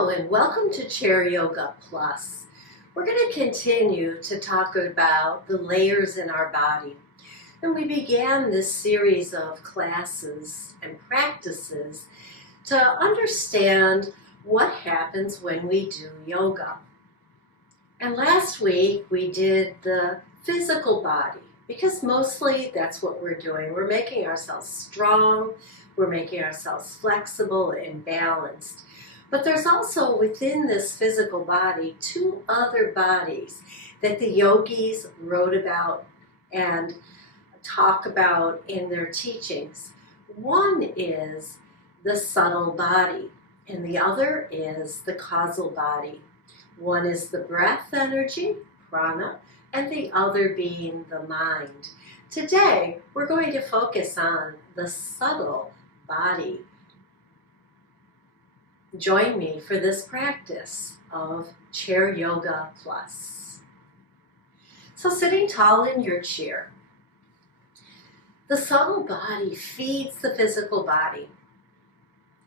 Hello and welcome to Chair Yoga Plus. We're going to continue to talk about the layers in our body. And we began this series of classes and practices to understand what happens when we do yoga. And last week we did the physical body because mostly that's what we're doing. We're making ourselves strong, we're making ourselves flexible and balanced. But there's also within this physical body two other bodies that the yogis wrote about and talk about in their teachings. One is the subtle body, and the other is the causal body. One is the breath energy, prana, and the other being the mind. Today, we're going to focus on the subtle body. Join me for this practice of Chair Yoga Plus. So sitting tall in your chair, the subtle body feeds the physical body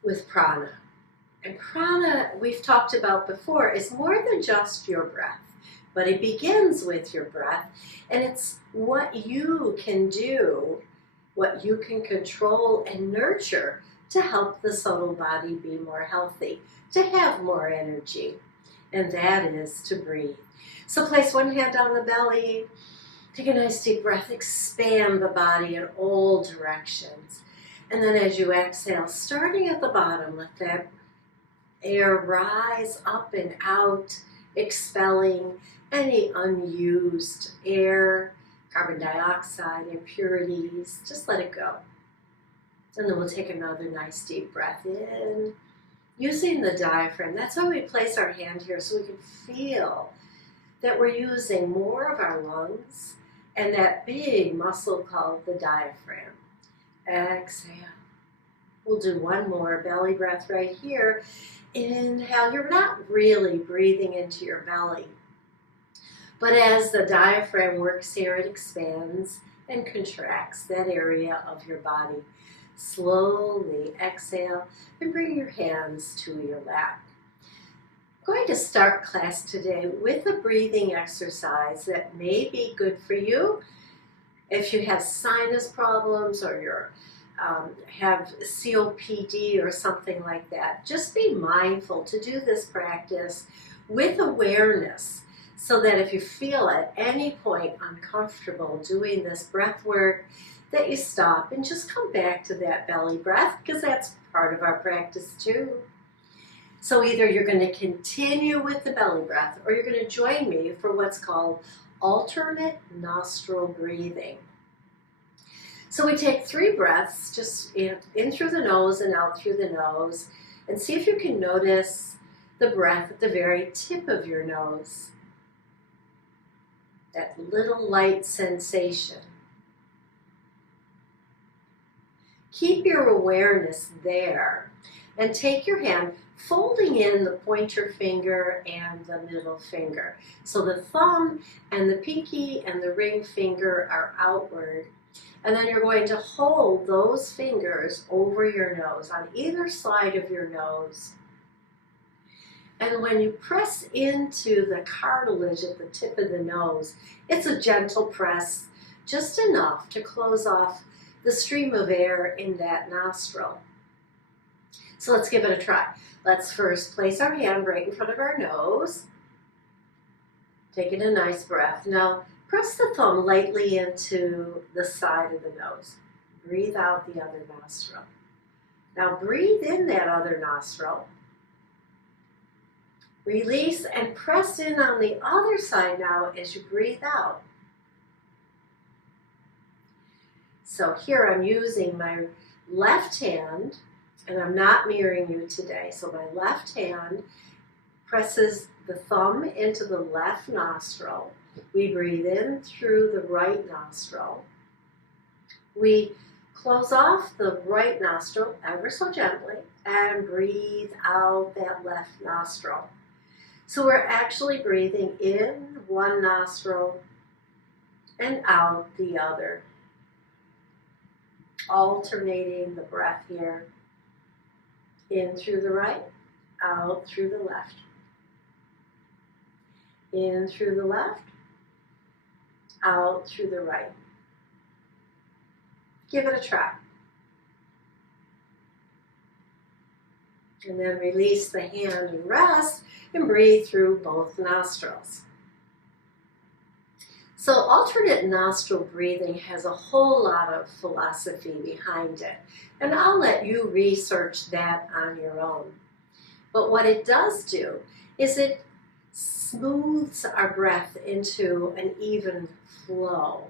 with prana. And prana, we've talked about before, is more than just your breath, but it begins with your breath, and it's what you can do, what you can control and nurture to help the subtle body be more healthy, to have more energy, and that is to breathe. So place one hand on the belly, take a nice deep breath, expand the body in all directions. And then as you exhale, starting at the bottom, let that air rise up and out, expelling any unused air, carbon dioxide, impurities, just let it go. And then we'll take another nice deep breath in, using the diaphragm. That's why we place our hand here, so we can feel that we're using more of our lungs and that big muscle called the diaphragm. Exhale. We'll do one more belly breath right here. Inhale. You're not really breathing into your belly, but as the diaphragm works here, it expands and contracts that area of your body. Slowly exhale and bring your hands to your lap. I'm going to start class today with a breathing exercise that may be good for you if you have sinus problems or you have COPD or something like that. Just be mindful to do this practice with awareness so that if you feel at any point uncomfortable doing this breath work, that you stop and just come back to that belly breath, because that's part of our practice too. So either you're going to continue with the belly breath or you're going to join me for what's called alternate nostril breathing. So we take 3 breaths, just in through the nose and out through the nose, and see if you can notice the breath at the very tip of your nose. That little light sensation. Keep your awareness there and take your hand, folding in the pointer finger and the middle finger. So the thumb and the pinky and the ring finger are outward. And then you're going to hold those fingers over your nose, on either side of your nose. And when you press into the cartilage at the tip of the nose, it's a gentle press, just enough to close off the stream of air in that nostril. So let's give it a try. Let's first place our hand right in front of our nose. Taking a nice breath. Now press the thumb lightly into the side of the nose. Breathe out the other nostril. Now breathe in that other nostril. Release and press in on the other side now as you breathe out. So here I'm using my left hand, and I'm not mirroring you today. So my left hand presses the thumb into the left nostril. We breathe in through the right nostril. We close off the right nostril ever so gently and breathe out that left nostril. So we're actually breathing in one nostril and out the other. Alternating the breath here. In through the right, out through the left. In through the left, out through the right. Give it a try. And then release the hand and rest and breathe through both nostrils. So alternate nostril breathing has a whole lot of philosophy behind it. And I'll let you research that on your own. But what it does do is it smooths our breath into an even flow.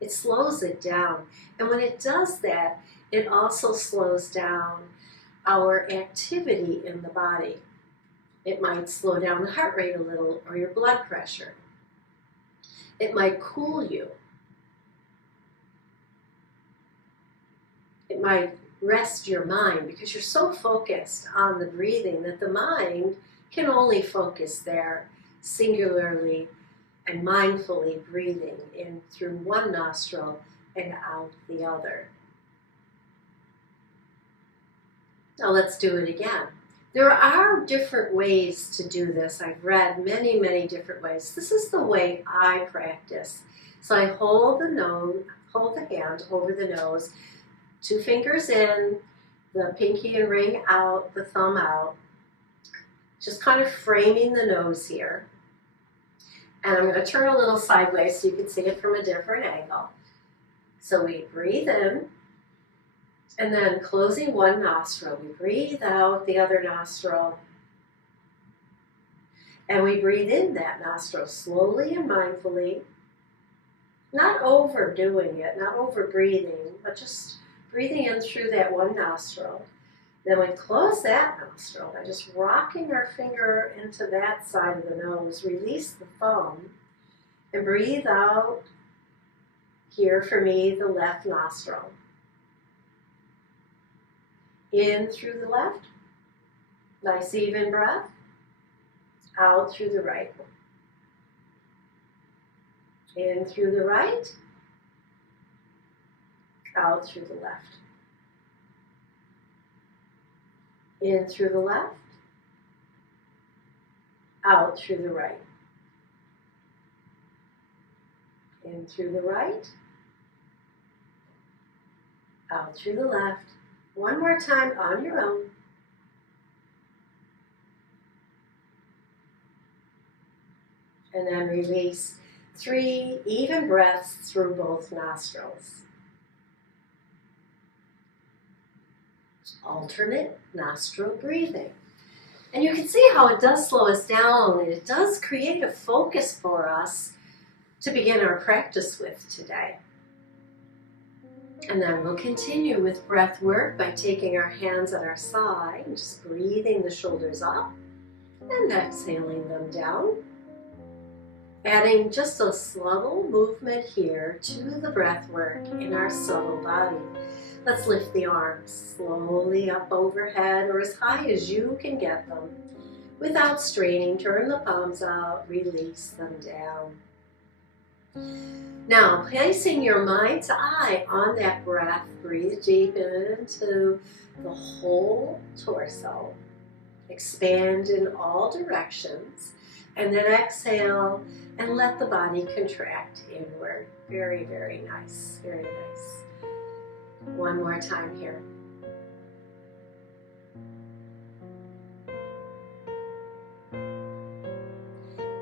It slows it down. And when it does that, it also slows down our activity in the body. It might slow down the heart rate a little or your blood pressure. It might cool you. It might rest your mind because you're so focused on the breathing that the mind can only focus there singularly and mindfully breathing in through one nostril and out the other. Now let's do it again. There are different ways to do this. I've read many, many different ways. This is the way I practice. So I hold the hand over the nose, 2 fingers in, the pinky and ring out, the thumb out, just kind of framing the nose here. And I'm going to turn a little sideways so you can see it from a different angle. So we breathe in. And then closing one nostril, we breathe out the other nostril. And we breathe in that nostril slowly and mindfully. Not overdoing it, not over breathing, but just breathing in through that one nostril. Then we close that nostril by just rocking our finger into that side of the nose. Release the thumb and breathe out here for me, the left nostril. In through the left, nice even breath, out through the right. In through the right, out through the left. In through the left, out through the right. In through the right, out through the left. One more time on your own. And then release 3 even breaths through both nostrils. Alternate nostril breathing. And you can see how it does slow us down, and it does create a focus for us to begin our practice with today. And then we'll continue with breath work by taking our hands at our side and just breathing the shoulders up and exhaling them down. Adding just a subtle movement here to the breath work in our subtle body. Let's lift the arms slowly up overhead or as high as you can get them. Without straining, turn the palms out, release them down. Now, placing your mind's eye on that breath, breathe deep into the whole torso. Expand in all directions, and then exhale and let the body contract inward. Very, very nice, very nice. One more time here.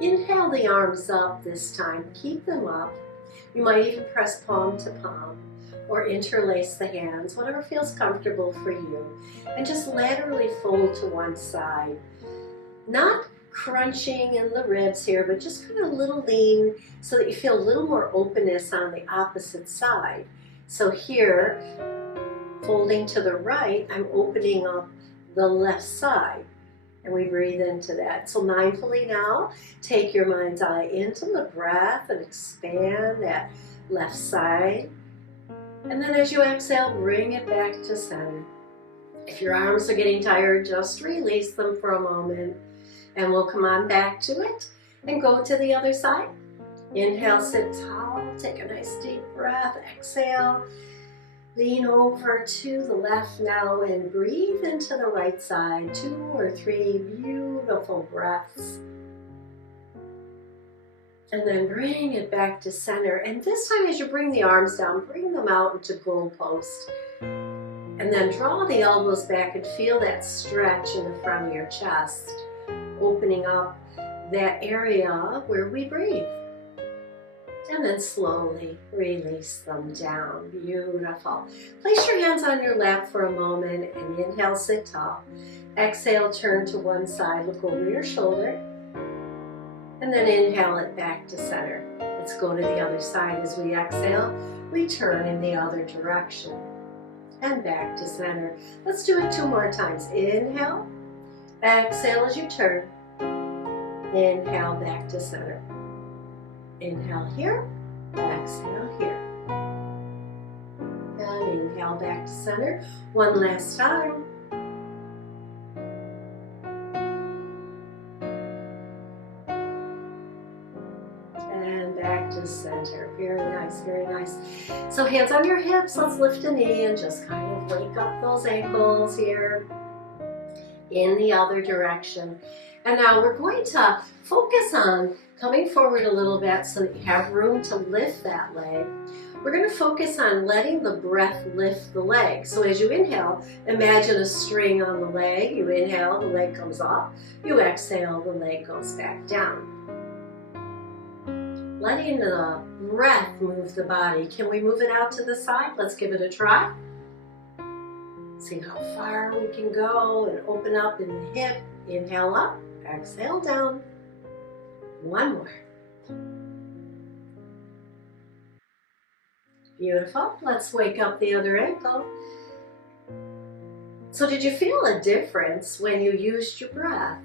Inhale the arms up this time. Keep them up. You might even press palm to palm or interlace the hands, whatever feels comfortable for you. And just laterally fold to one side. Not crunching in the ribs here, but just kind of a little lean so that you feel a little more openness on the opposite side. So here, folding to the right, I'm opening up the left side. And we breathe into that. So mindfully now, take your mind's eye into the breath and expand that left side. And then as you exhale, bring it back to center. If your arms are getting tired, just release them for a moment. And we'll come on back to it and go to the other side. Inhale, sit tall, take a nice deep breath, exhale. Lean over to the left now and breathe into the right side. 2 or 3 beautiful breaths. And then bring it back to center. And this time as you bring the arms down, bring them out into goalpost. And then draw the elbows back and feel that stretch in the front of your chest, opening up that area where we breathe. And then slowly release them down. Beautiful. Place your hands on your lap for a moment and inhale, sit tall. Exhale, turn to one side, look over your shoulder. And then inhale it back to center. Let's go to the other side. As we exhale, we turn in the other direction. And back to center. Let's do it 2 more times. Inhale, exhale as you turn. Inhale, back to center. Inhale here, exhale here. And inhale back to center. One last time. And back to center. Very nice, very nice. So hands on your hips, let's lift a knee and just kind of wake up those ankles here in the other direction. And now we're going to focus on coming forward a little bit so that you have room to lift that leg. We're going to focus on letting the breath lift the leg. So as you inhale, imagine a string on the leg. You inhale, the leg comes up. You exhale, the leg goes back down. Letting the breath move the body. Can we move it out to the side? Let's give it a try. See how far we can go and open up in the hip. Inhale up, exhale down. One more. Beautiful. Let's wake up the other ankle. So did you feel a difference when you used your breath?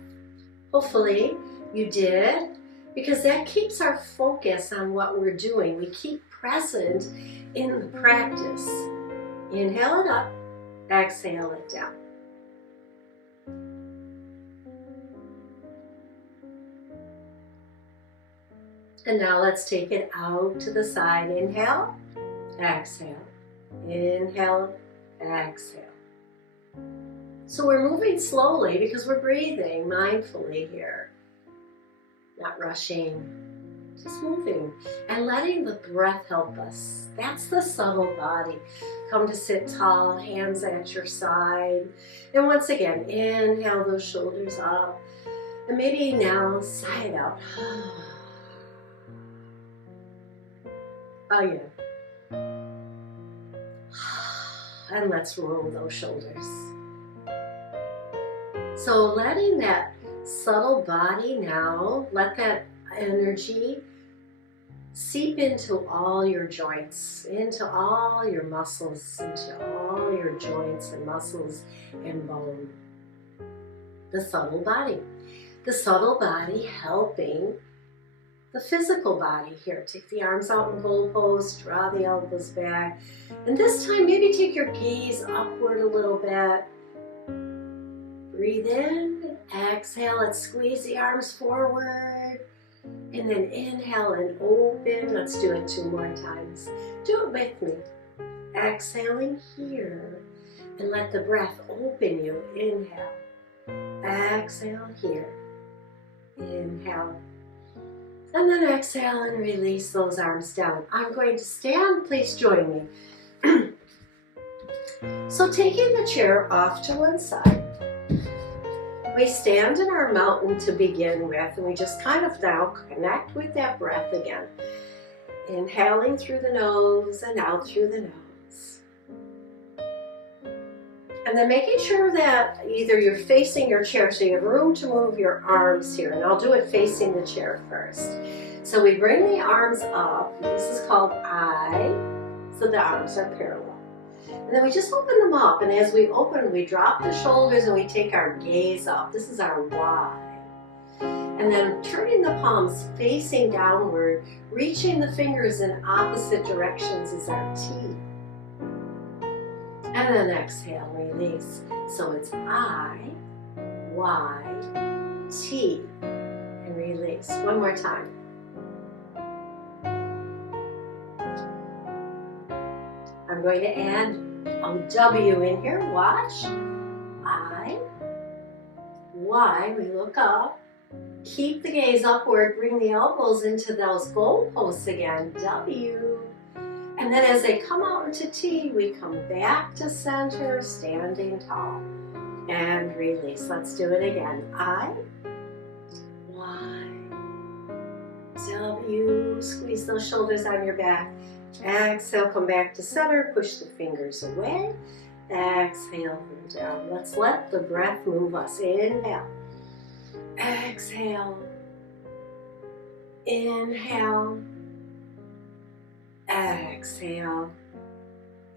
Hopefully you did, because that keeps our focus on what we're doing. We keep present in the practice. Inhale it up, exhale it down. And now let's take it out to the side. Inhale, exhale. Inhale, exhale. So we're moving slowly because we're breathing mindfully here. Not rushing, just moving and letting the breath help us. That's the subtle body. Come to sit tall, hands at your side. And once again, inhale those shoulders up. And maybe now sigh it out. Oh yeah. And let's roll those shoulders. So letting that subtle body now, let that energy seep into all your joints, into all your muscles, into all your joints and muscles and bone. The subtle body. The subtle body helping the physical body here. Take the arms out in goalpost, draw the elbows back. And this time, maybe take your gaze upward a little bit. Breathe in, exhale, let's squeeze the arms forward. And then inhale and open. Let's do it 2 more times. Do it with me. Exhaling here. And let the breath open you. Inhale. Exhale here. Inhale. And then exhale and release those arms down. I'm going to stand. Please join me. So taking the chair off to one side, we stand in our mountain to begin with, and we just kind of now connect with that breath again. Inhaling through the nose and out through the nose. And then making sure that either you're facing your chair, so you have room to move your arms here, and I'll do it facing the chair first. So we bring the arms up. This is called I, so the arms are parallel. And then we just open them up, and as we open, we drop the shoulders and we take our gaze up. This is our Y. And then turning the palms facing downward, reaching the fingers in opposite directions is our T. And then exhale, release. So it's I, Y, T, and release. One more time. I'm going to add a W in here. Watch. I, Y, we look up. Keep the gaze upward, bring the elbows into those goalposts again, W. And then as they come out into T, we come back to center, standing tall. And release. Let's do it again. I, Y, W. Squeeze those shoulders on your back. Exhale, come back to center, push the fingers away. Exhale, come down. Let's let the breath move us. Inhale. Exhale. Inhale. Exhale.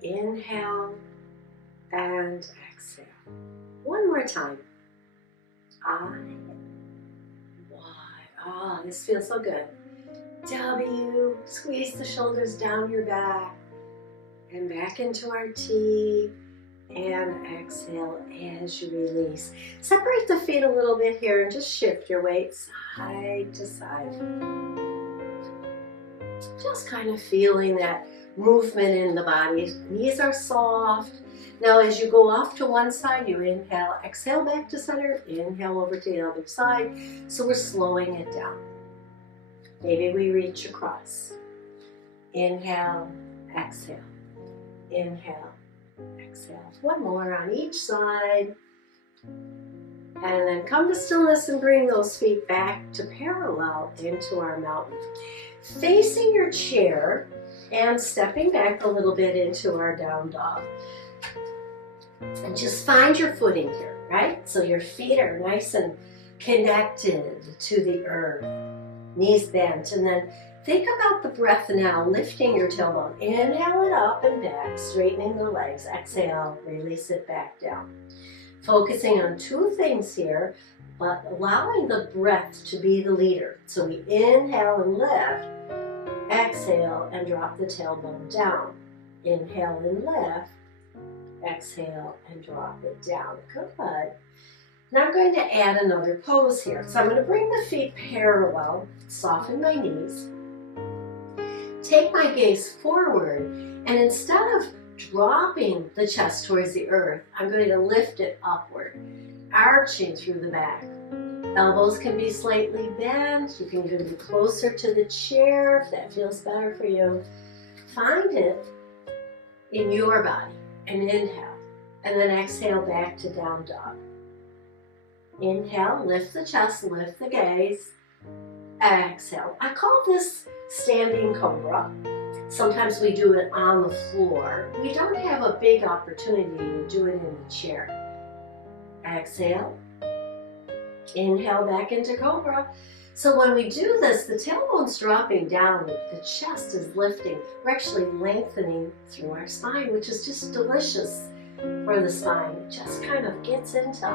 Inhale. And exhale. One more time. I, Y. Ah, this feels so good. W. Squeeze the shoulders down your back. And back into our T. And exhale as you release. Separate the feet a little bit here and just shift your weight side to side. Just kind of feeling that movement in the body. Knees are soft. Now as you go off to one side, you inhale, exhale back to center, inhale over to the other side. So we're slowing it down. Maybe we reach across. Inhale, exhale. Inhale, exhale. One more on each side. And then come to stillness and bring those feet back to parallel into our mountain. Facing your chair and stepping back a little bit into our down dog. And just find your footing here, right? So your feet are nice and connected to the earth. Knees bent. And then think about the breath now, lifting your tailbone. Inhale it up and back, straightening the legs. Exhale, release it back down. Focusing on two things here, but allowing the breath to be the leader. So we inhale and lift, exhale and drop the tailbone down. Inhale and lift, exhale and drop it down. Good. Now I'm going to add another pose here. So I'm going to bring the feet parallel, soften my knees, take my gaze forward, and instead of dropping the chest towards the earth, I'm going to lift it upward, arching through the back. Elbows can be slightly bent. You can even be closer to the chair if that feels better for you. Find it in your body and inhale, and then exhale back to down dog. Inhale, lift the chest, lift the gaze. Exhale. I call this standing cobra. Sometimes we do it on the floor. We don't have a big opportunity to do it in the chair. Exhale. Inhale back into cobra. So when we do this, the tailbone's dropping down, the chest is lifting. We're actually lengthening through our spine, which is just delicious for the spine. It just kind of gets into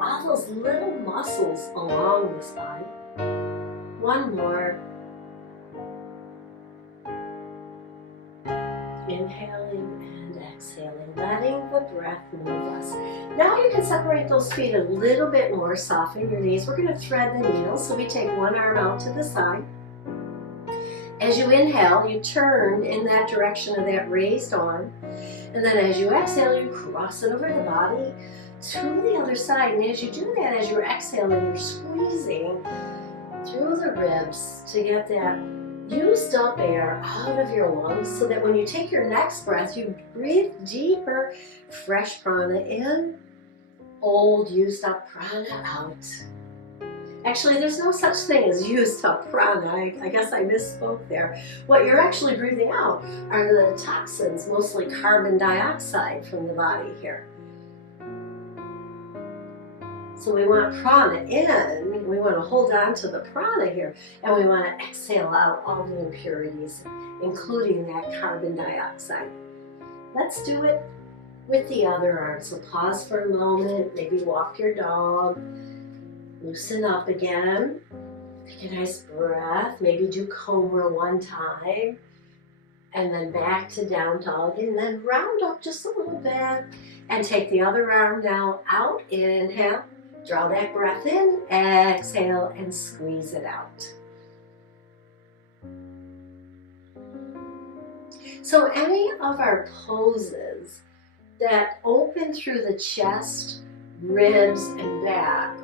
all those little muscles along the spine. One more. Inhaling and exhaling, letting the breath move us. Now you can separate those feet a little bit more, soften your knees. We're going to thread the needle, so we take one arm out to the side. As you inhale, you turn in that direction of that raised arm. And then as you exhale, you cross it over the body to the other side. And as you do that, as you're exhaling, you're squeezing through the ribs to get that used up air out of your lungs, so that when you take your next breath, you breathe deeper, fresh prana in, old used up prana out. Actually, there's no such thing as used up prana. I guess I misspoke there. What you're actually breathing out are the toxins, mostly carbon dioxide from the body here. So we want prana in, we want to hold on to the prana here, and we want to exhale out all the impurities, including that carbon dioxide. Let's do it with the other arm. So pause for a moment, maybe walk your dog, loosen up again, take a nice breath, maybe do cobra one time, and then back to down dog, and then round up just a little bit, and take the other arm now out, inhale. Draw that breath in, exhale, and squeeze it out. So any of our poses that open through the chest, ribs, and back,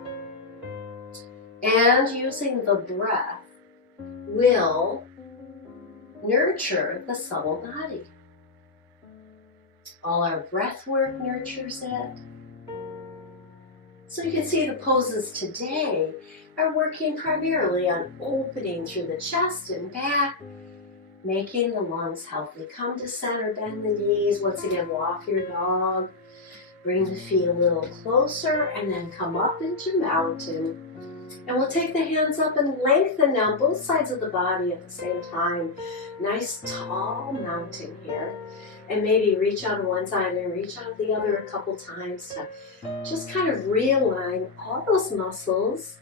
and using the breath, will nurture the subtle body. All our breath work nurtures it. So you can see the poses today are working primarily on opening through the chest and back, making the lungs healthy. Come to center, bend the knees. Once again, walk your dog. Bring the feet a little closer and then come up into mountain. And we'll take the hands up and lengthen down both sides of the body at the same time. Nice tall mountain here. And maybe reach out to one side and reach out the other a couple times to just kind of realign all those muscles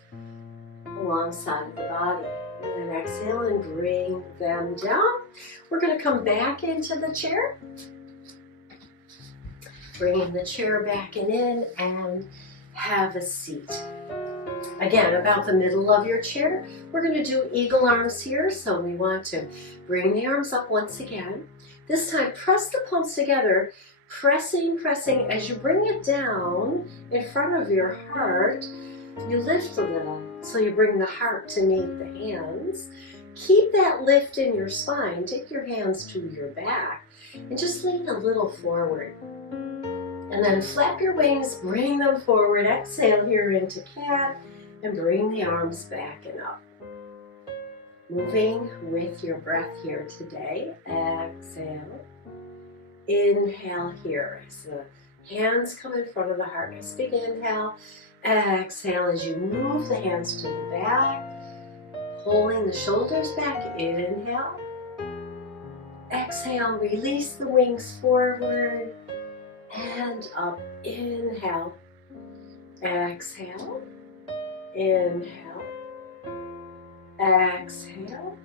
alongside of the body. And then exhale and bring them down. We're going to come back into the chair. Bringing the chair back in and have a seat. Again, about the middle of your chair, we're going to do eagle arms here. So we want to bring the arms up once again. This time, press the palms together, pressing. As you bring it down in front of your heart, you lift a little. So you bring the heart to meet the hands. Keep that lift in your spine. Take your hands to your back and just lean a little forward. And then flap your wings, bring them forward. Exhale here into cat and bring the arms back and up. Moving with your breath here today. Exhale. Inhale here as the hands come in front of the heart. Nice big inhale. Exhale as you move the hands to the back. Pulling the shoulders back. Inhale. Exhale. Release the wings forward and up. Inhale. Exhale. Inhale. Exhale.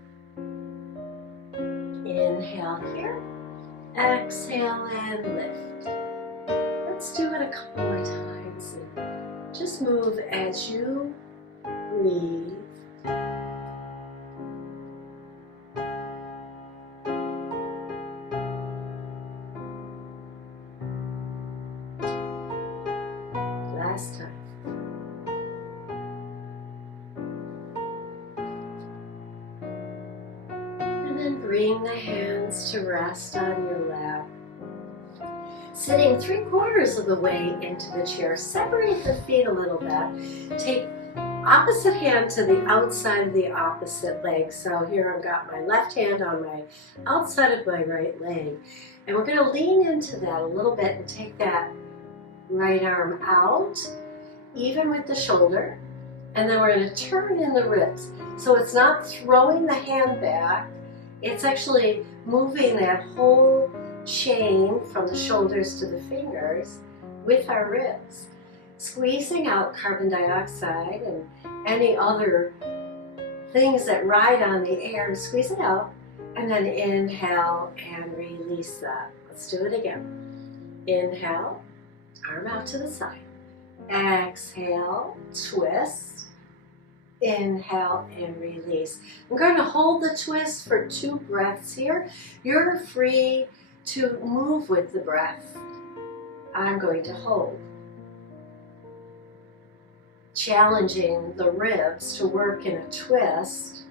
Inhale here. Exhale and lift. Let's do it a couple more times. And just move as you breathe. Last time. Bring the hands to rest on your lap. Sitting 3/4 of the way into the chair, separate the feet a little bit. Take opposite hand to the outside of the opposite leg. So here I've got my left hand on my outside of my right leg. And we're going to lean into that a little bit and take that right arm out, even with the shoulder. And then we're going to turn in the ribs. So it's not throwing the hand back. It's actually moving that whole chain from the shoulders to the fingers with our ribs. Squeezing out carbon dioxide and any other things that ride on the air. Squeeze it out and then inhale and release that. Let's do it again. Inhale, arm out to the side. Exhale, twist. Inhale and release. I'm going to hold the twist for 2 breaths here. You're free to move with the breath. I'm going to hold. Challenging the ribs to work in a twist.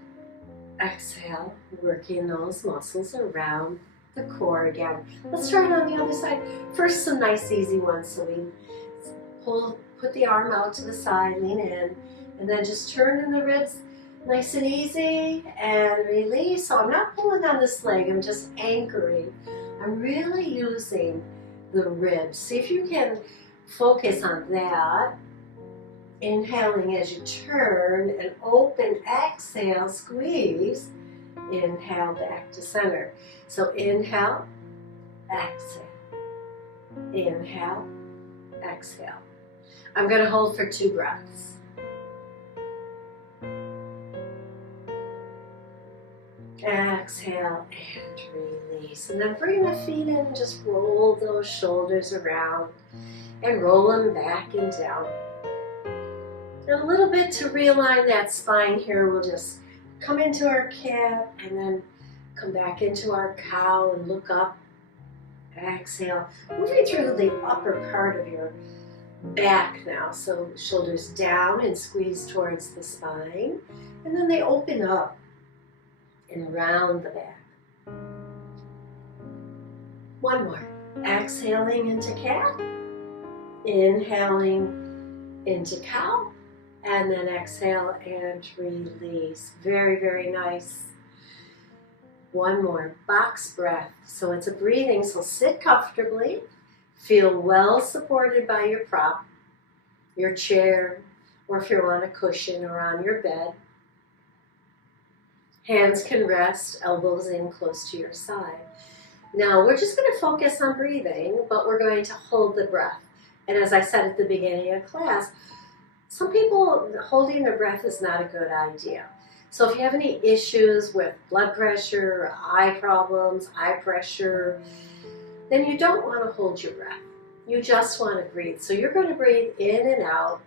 Exhale, working those muscles around the core again. Let's try it on the other side. First, some nice easy ones. So we put the arm out to the side, lean in. And then just turn in the ribs nice and easy and release. So I'm not pulling on this leg, I'm just anchoring. I'm really using the ribs. See if you can focus on that. Inhaling as you turn and open, exhale, squeeze. Inhale back to center. So inhale, exhale. Inhale, exhale. I'm going to hold for 2 breaths. Exhale and release. And then bring the feet in and just roll those shoulders around and roll them back and down. And a little bit to realign that spine here, we'll just come into our cat and then Come back into our cow and look up. Exhale, moving through the upper part of your back now. So shoulders down and squeeze towards the spine. And then they open up and round the back. One more. Exhaling into cat. Inhaling into cow. And then exhale and release. Very, very nice. One more, box breath. So it's a breathing, so sit comfortably. Feel well supported by your prop, your chair, or if you're on a cushion or on your bed. Hands can rest, elbows in close to your side. Now we're just going to focus on breathing, but we're going to hold the breath. And as I said at the beginning of class, some people holding their breath is not a good idea. So if you have any issues with blood pressure, eye problems, eye pressure, then you don't want to hold your breath. You just want to breathe. So you're going to breathe in and out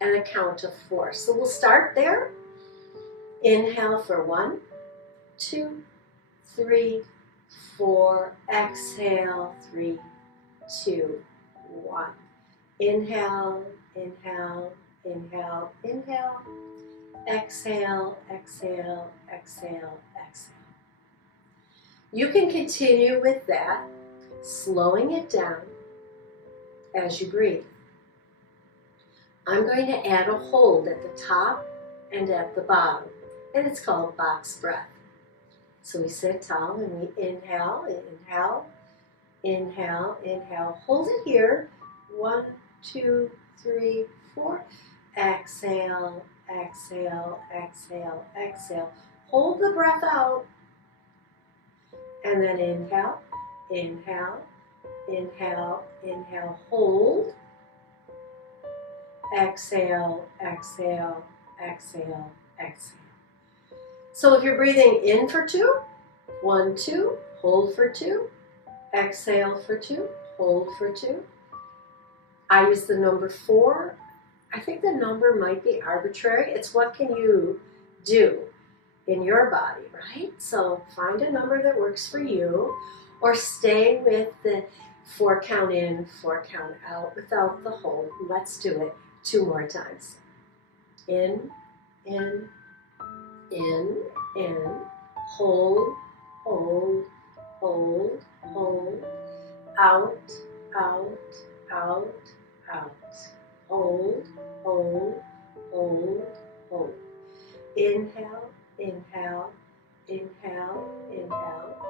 and a count of 4. So we'll start there. Inhale for 1, 2, 3, 4. Exhale, 3, 2, 1. Inhale, inhale, inhale, inhale. Exhale, exhale, exhale, exhale. You can continue with that, slowing it down as you breathe. I'm going to add a hold at the top and at the bottom, and it's called box breath. So we sit tall and we inhale, inhale, inhale, inhale. Hold it here. 1, 2, 3, 4. Exhale, exhale, exhale, exhale. Hold the breath out. And then inhale, inhale, inhale, inhale. Hold. Exhale, exhale, exhale, exhale. So if you're breathing in for 2, 1, 2, hold for 2, exhale for 2, hold for 2. I use the number 4. I think the number might be arbitrary. It's what can you do in your body, right? So find a number that works for you, or stay with the 4 count in, 4 count out without the hold. Let's do it 2 more times. In, in, in, in, hold, hold, hold, hold, out, out, out, out. Hold, hold, hold, hold. Inhale, inhale, inhale, inhale.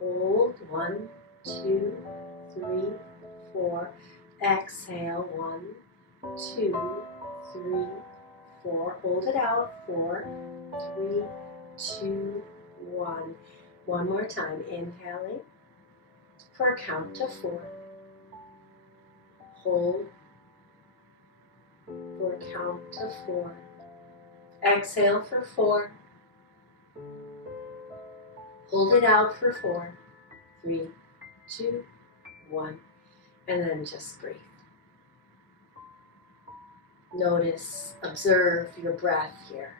Hold, 1, 2, 3, 4. Exhale, 1, 2, 3, 4. Hold it out, 4, 3, 2, 1. One more time, inhaling for a count of 4. Hold for a count of 4. Exhale for 4. Hold it out for 4. 3, 2, 1. And then just breathe. Notice, observe your breath here.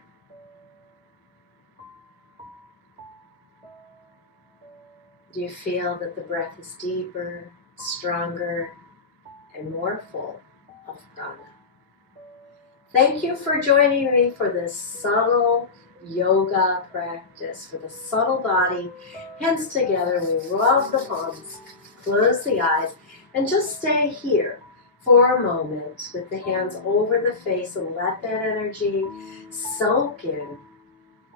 Do you feel that the breath is deeper, stronger, and more full of prana? Thank you for joining me for this subtle yoga practice for the subtle body. Hands together, we rub the palms, close the eyes, and just stay here for a moment with the hands over the face and let that energy soak in.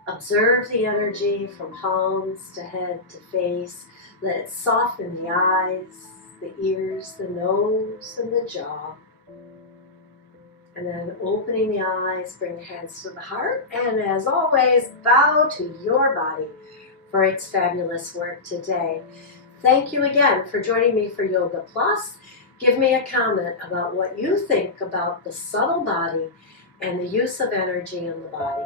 Observe the energy from palms to head to face. Let it soften the eyes, the ears, the nose, and the jaw. And then opening the eyes, bring the hands to the heart. And as always, bow to your body for its fabulous work today. Thank you again for joining me for Yoga Plus. Give me a comment about what you think about the subtle body and the use of energy in the body.